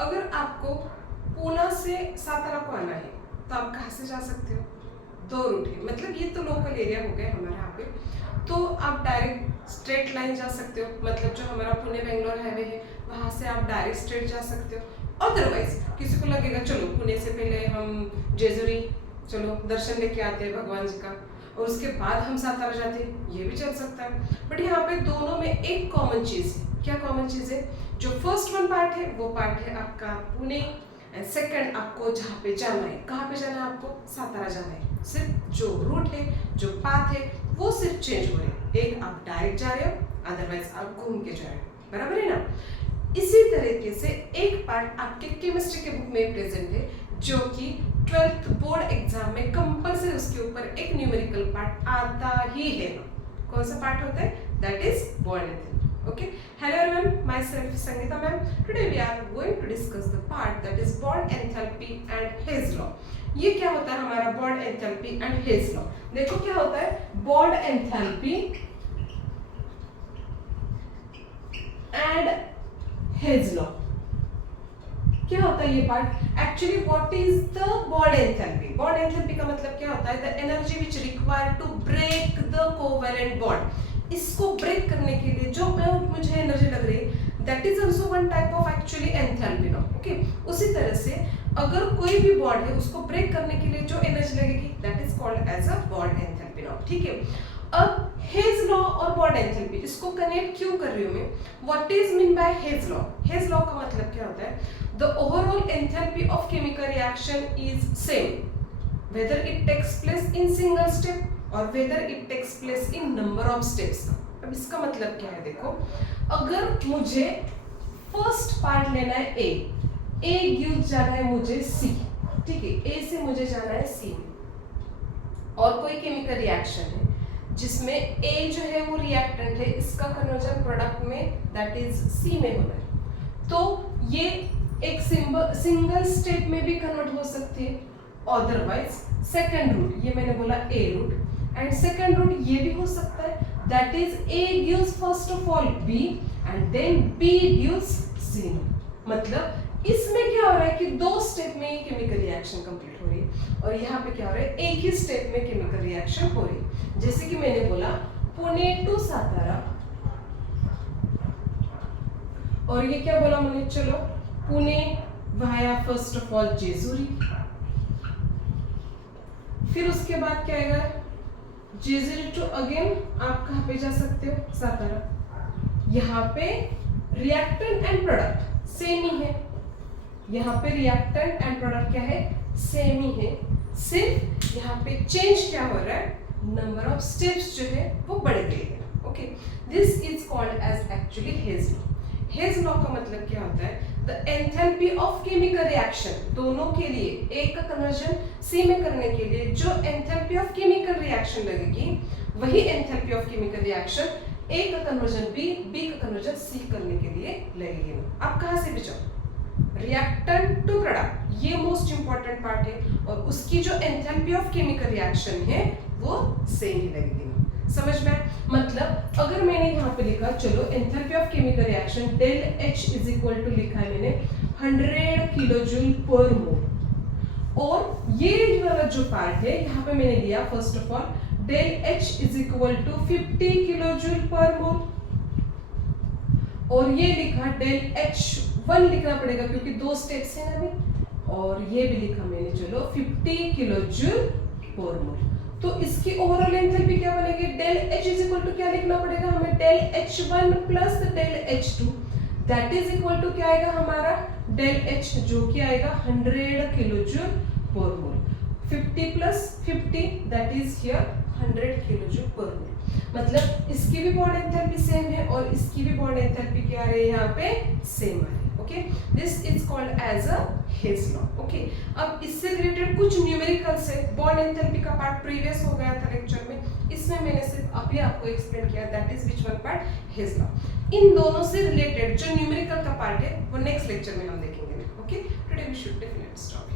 अगर आपको पूना से सातारा को आना है तो आप कहाँ से जा सकते हो? दो रूट है, मतलब ये तो लोकल एरिया हो गया हमारे यहाँ पे। तो आप डायरेक्ट स्ट्रेट लाइन जा सकते हो, मतलब जो हमारा पुणे बेंगलोर हाईवे है वहाँ से आप डायरेक्ट स्ट्रेट जा सकते हो। अदरवाइज किसी को लगेगा चलो पुणे से पहले हम जेजुरी चलो दर्शन लेके आते हैं भगवान जी का और उसके बाद हम सातारा जाते हैं, ये भी चल सकता है। बट यहाँ पे दोनों में एक कॉमन चीज है। क्या कॉमन चीज है? जो फर्स्ट वन पार्ट है वो पार्ट है आपका पुणे, एंड सेकंड आपको जहाँ पे जाना है, कहाँ पे जाना है आपको? सातारा जाना है। सिर्फ जो रूट है, जो पाथ है वो सिर्फ चेंज हो रहे हैं। एक आप डायरेक्ट जा रहे हो, अदरवाइज आप घूम के जा रहे हो, बराबर है ना? इसी तरीके से एक पार्ट आपके केमिस्ट्री के बुक में प्रेजेंट है जो कि 12th बोर्ड एग्जाम में कंपल्सरी उसके ऊपर एक न्यूमेरिकल पार्ट आता ही है। कौन सा पार्ट होता है? That is bond enthalpy. Okay, hello everyone, myself Sangeeta ma'am. Today we are going to discuss the part that is bond enthalpy and Hayes law. ये क्या होता है हमारा bond enthalpy and Hess law? देखो क्या होता है bond enthalpy and Hess law. क्या होता है ये part? Actually what is the bond enthalpy? Bond enthalpy का मतलब क्या होता है? The energy which required to break the covalent bond. इसको ब्रेक करने के लिए जो मुझे एनर्जी लग रही है that is also one type of actually enthalpy law. Okay, उसी तरह से अगर कोई भी बॉन्ड है उसको ब्रेक करने के लिए जो एनर्जी लगेगी that is called as a bond enthalpy law. ठीक है, अब हेज लॉ और बॉन्ड एंथैल्पी इसको कनेक्ट क्यों कर रही हूं मैं? What is mean by Hess law? Hess law का मतलब क्या होता है? The overall enthalpy of chemical reaction is same whether it takes place in single step और whether it takes place in number of steps. अब इसका मतलब क्या है? देखो, अगर मुझे फर्स्ट पार्ट लेना है ए गिव्स जाना है मुझे सी, ठीक है, ए से मुझे जाना है सी और कोई केमिकल रिएक्शन है जिसमें ए जो है वो रिएक्टेंट है, इसका कन्वर्जन प्रोडक्ट में दैट इज सी में होना है, तो ये एक सिंगल स्टेप में भी कन्वर्ट हो सकती है। अदरवाइज सेकंड रूट, ये मैंने बोला A route, and second route ये भी हो सकता है that is A gives first of all B and then B gives C. मतलब इसमें क्या हो रहा है कि दो स्टेप में ये केमिकल रिएक्शन कंप्लीट हो रही है और यहाँ पे क्या हो रहा है? एक ही स्टेप में केमिकल रिएक्शन हो रही है। जैसे कि मैंने बोला पुणे टू सातारा, और ये क्या बोला मैंने? चलो Pune via first of all Jejuri, फिर उसके बाद क्या आएगा? जेजुरी टू अगेन आप कहाँ पे जा सकते हो? सातारा। यहाँ पे रिएक्टेंट एंड प्रोडक्ट सेम ही है, यहाँ पे रिएक्टेंट एंड प्रोडक्ट क्या है? सेम ही है, सिर्फ यहाँ पे चेंज क्या हो रहा है? नंबर ऑफ स्टेप्स जो है वो बढ़ गए हैं। Okay, this is called as actually Hess law. Hess law का मतलब क्या होता है? The enthalpy of chemical reaction, दोनों के लिए ए का कन्वर्जन सी में करने के लिए जो एंथैल्पी ऑफ केमिकल रिएक्शन लगेगी वही एंथैल्पी ऑफ केमिकल रिएक्शन ए का कन्वर्जन बी का कन्वर्जन सी करने के लिए लगेगी। आप कहाँ से भी जाओ, रिएक्टेंट टू प्रोडक्ट, ये मोस्ट इंपॉर्टेंट पार्ट है और उसकी जो एंथैल्पी ऑफ केमिकल रिएक्शन है वो सेम ही लगेगी। समझ में? मतलब अगर मैंने यहाँ पे लिखा, चलो enthalpy of chemical reaction del H is equal to लिखा है मैंने 100 किलोजूल पर मोल, और ये वाला जो पार्ट है यहाँ पे मैंने लिया first of all del H is equal to 50 kilojoule per mole, और ये लिखा डेल एच 1 लिखना पड़ेगा क्योंकि दो स्टेप्स है ना अभी, और ये भी लिखा मैंने चलो 50 किलोजूल पर मोल। तो इसकी ओवरऑल एंथैल्पी क्या बनेगी? Del H is equal to क्या लिखना पड़ेगा हमें? Del H one plus del H two that is equal to क्या आएगा हमारा? डेल एच जो कि आएगा 100 kilojoule per mole, 50 plus 50 that is here 100 kilojoule per मोल। मतलब इसकी भी बॉन्ड एंथैल्पी सेम है और इसकी भी बॉन्ड एंथैल्पी क्या आ रही है यहाँ पे? सेम आ रही है। Okay, this is called as a Hess law. Okay, अब इससे रिलेटेड कुछ न्यूमेरिकल्स है। बॉन्ड एंथैल्पी का पार्ट प्रीवियस हो गया था लेक्चर में, इसमें मैंने सिर्फ अभी आपको एक्सप्लेन किया that is which one part? Hess law. इन दोनों से रिलेटेड जो न्यूमेरिकल का पार्ट है वो नेक्स्ट लेक्चर में हम देखेंगे। Okay, today we should definitely stop.